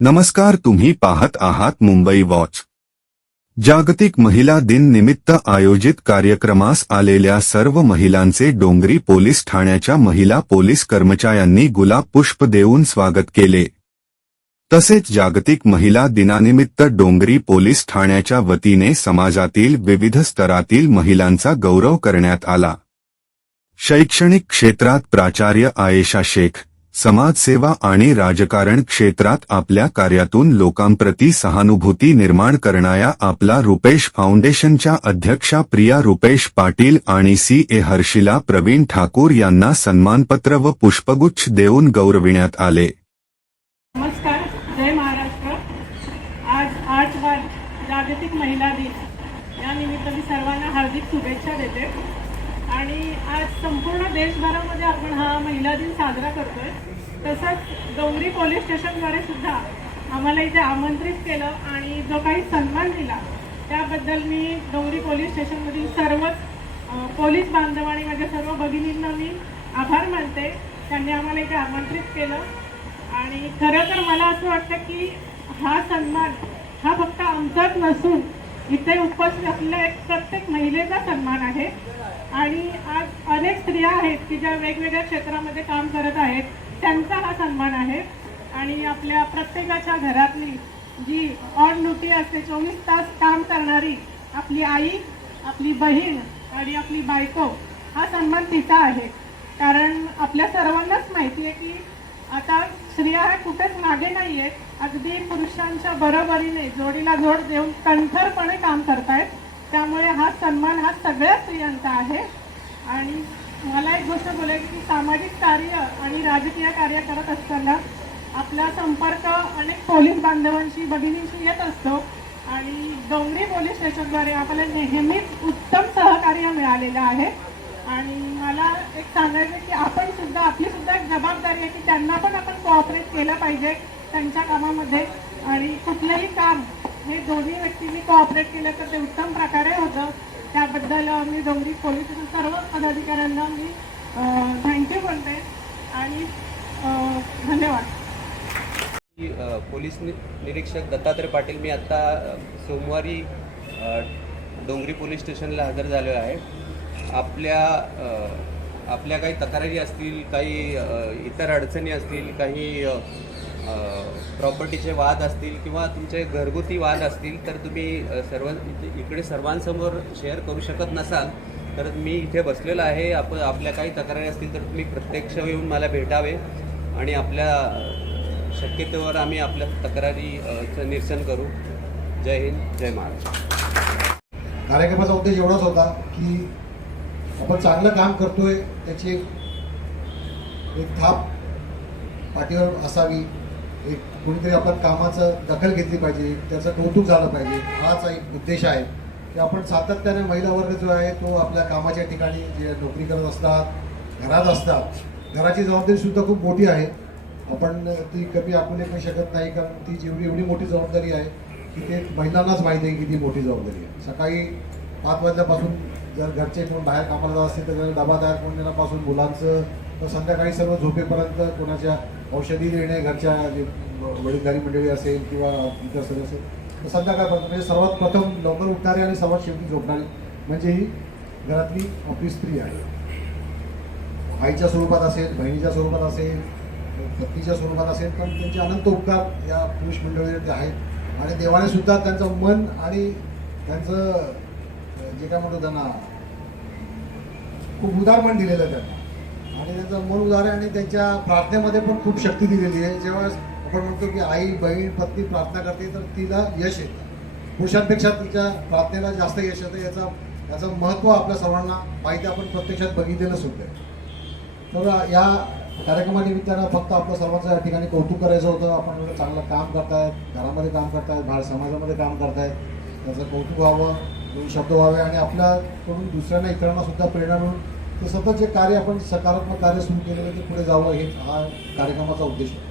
नमस्कार तुम्ही पाहत आहात मुंबई वॉच. जागतिक महिला दिन निमित्त आयोजित कार्यक्रमास आलेल्या सर्व महिलांचे डोंगरी पोलीस ठाण्याच्या महिला पोलीस कर्मचाऱ्यांनी गुलाब पुष्प देऊन स्वागत केले. तसेच जागतिक महिला दिनानिमित्त डोंगरी पोलीस ठाण्याच्या वतीने समाजातील विविध स्तरातील महिलांचा गौरव करण्यात आला. शैक्षणिक क्षेत्रात प्राचार्य आयेशा शेख समाजसेवा आणि राजकारण क्षेत्रात आपल्या कार्यातून लोकांप्रती सहानुभूती निर्माण करणाऱ्या आपला रुपेश फाउंडेशनच्या अध्यक्षा प्रिया रुपेश पाटील आणि सी ए हर्षिला प्रवीण ठाकूर यांना सन्मानपत्र व पुष्पगुच्छ देऊन गौरविण्यात आले. नमस्कार जय महाराष्ट्र. आज आठ जागतिक महिला दिन. या निमित्त मी सर्वांना हार्दिक शुभेच्छा देते. आणि आज संपूर्ण देशभरामध्ये आपण हा महिला दिन साजरा करतोय. तसंच डोंगरी पोलीस स्टेशनद्वारे सुद्धा आम्हाला इथे आमंत्रित केलं आणि जो काही सन्मान दिला त्याबद्दल मी डोंगरी पोलीस स्टेशनमधील सर्वच पोलीस बांधव आणि माझ्या सर्व भगिनींना मी आभार मानते. त्यांनी आम्हाला इथे आमंत्रित केलं. आणि खरं तर मला असं वाटतं की हा सन्मान हा फक्त आमचाच नसून इथे उपस्थित असलेल्या एक प्रत्येक महिलेचा सन्मान आहे. आणि आज अनेक स्त्रिया आहेत की ज्या वेगवेगळ्या क्षेत्रामध्ये काम करत आहेत त्यांचा हा सन्मान आहे. आणि आपल्या प्रत्येकाच्या घरातली जी ऑन ड्युटी असते चोवीस तास काम करणारी आपली आई आपली बहीण आणि आपली बायको हा सन्मान तिचा आहे. कारण आपल्या सर्वांनाच माहिती आहे की आता स्त्रिया ह्या कुठेच मागे नाही आहेत अगदी पुरुषांच्या बरोबरीने जोडीला जोड देऊन कणखरपणे काम करतायत. त्यामुळे हा सन्मान हा सगळ्या स्त्रियांचा आहे. आणि मला एक गोष्ट बोलायची की सामाजिक कार्य आणि राजकीय कार्य करत असताना आपला संपर्क अनेक पोलीस बांधवांशी भगिनींशी येत असतो. आणि डोंगरी पोलीस स्टेशनद्वारे आपल्याला नेहमीच उत्तम सहकार्य मिळालेलं आहे. आणि मला एक सांगायचं आहे की आपण सुद्धा आपली सुद्धा एक जबाबदारी आहे की त्यांना पण आपण कोऑपरेट केलं पाहिजे त्यांच्या कामामध्ये. आणि कुठलंही काम हे दोन्ही व्यक्तींनी कोऑपरेट केलं तर ते उत्तम प्रकारे होतं. त्याबद्दल मी डोंगरी पोलीस सर्व पदाधिकाऱ्यांना मी थँक्यू म्हणते. आणि धन्यवाद. पोलीस निरीक्षक दत्तात्रय पाटील मी आत्ता सोमवारी डोंगरी पोलीस स्टेशनला हजर झालो आहे. आपल्या आपल्या काही तक्रारी असतील काही इतर अडचणी असतील काही प्रॉपर्टीचे वाद असतील किंवा तुमचे घरगुती वाद असतील तर तुम्ही सर्व इकडे सर्वांसमोर शेअर करू शकत नसाल तर मी इथे बसलेलो आहे. आप आपल्या काही तक्रारी असतील तर तुम्ही प्रत्यक्ष येऊन मला भेटावे आणि आपल्या शक्यतेवर आम्ही आपल्या तक्रारीचं निरसन करू. जय हिंद जय महाराष्ट्र. कार्यक्रमाचा उद्देश एवढाच होता की आपण चांगलं काम करतोय त्याची एक थाप पाठीवर असावी. एक कोणीतरी आपण कामाचं दखल घेतली पाहिजे त्याचं कौतुक झालं पाहिजे. हाच एक उद्देश आहे. की आपण सातत्याने महिला वर्ग जो आहे तो आपल्या कामाच्या ठिकाणी जे नोकरी करत असतात घरात असतात घराची जबाबदारी सुद्धा खूप मोठी आहे. आपण ती कमी आपण नाही शकत नाही कारण ती जेवढी एवढी मोठी जबाबदारी आहे की ते महिलांनाच माहिती आहे की ती मोठी जबाबदारी आहे. सकाळी पाच वाजल्यापासून जर घरचे कोण बाहेर कामाला जात असतील तर डबा तयार करून देण्यापासून मुलांचं तर संध्याकाळी सर्व झोपेपर्यंत कोणाच्या औषधी देणे घरच्या जे वडीलधारी मंडळी असेल किंवा इतर सगळं असेल तर संध्याकाळपर्यंत म्हणजे सर्वात प्रथम लवकर उठणारे आणि सर्वात शेवटी झोपणारी म्हणजे ही घरातली आपली स्त्री आहे. आईच्या स्वरूपात असेल बहिणीच्या स्वरूपात असेल पत्नीच्या स्वरूपात असेल पण त्यांचे अनंत उपकार या पुरुष मंडळीवरती आहेत. आणि देवाने सुद्धा त्यांचं मन आणि त्यांचं जे काय म्हणतो त्यांना खूप उदार पण दिलेलं आहे त्यांना. आणि त्यांचं मूळ उदार आहे आणि त्यांच्या प्रार्थनेमध्ये पण खूप शक्ती दिलेली आहे. जेव्हा आपण म्हणतो की आई बहीण पत्नी प्रार्थना करते तर तिला यश येतं. पुरुषांपेक्षा तिच्या प्रार्थनेला जास्त यश येतं याचा याचं महत्त्व आपल्या सर्वांना माहिती आपण प्रत्यक्षात बघितलेलं सुद्धा आहे. तर या कार्यक्रमानिमित्तानं फक्त आपलं सर्वांचं या ठिकाणी कौतुक करायचं होतं. आपण एवढं चांगलं काम करतायत घरामध्ये काम करतायत बाहेर समाजामध्ये काम करतायत. त्याचं कौतुक व्हावं. शब्द व्हावे आणि आपल्याकडून दुसऱ्यांना इतरांना सुद्धा प्रेरणा मिळून ते सतत जे कार्य आपण सकारात्मक कार्य सुरू केलेलं ते पुढे जावं हे हा कार्यक्रमाचा उद्देश आहे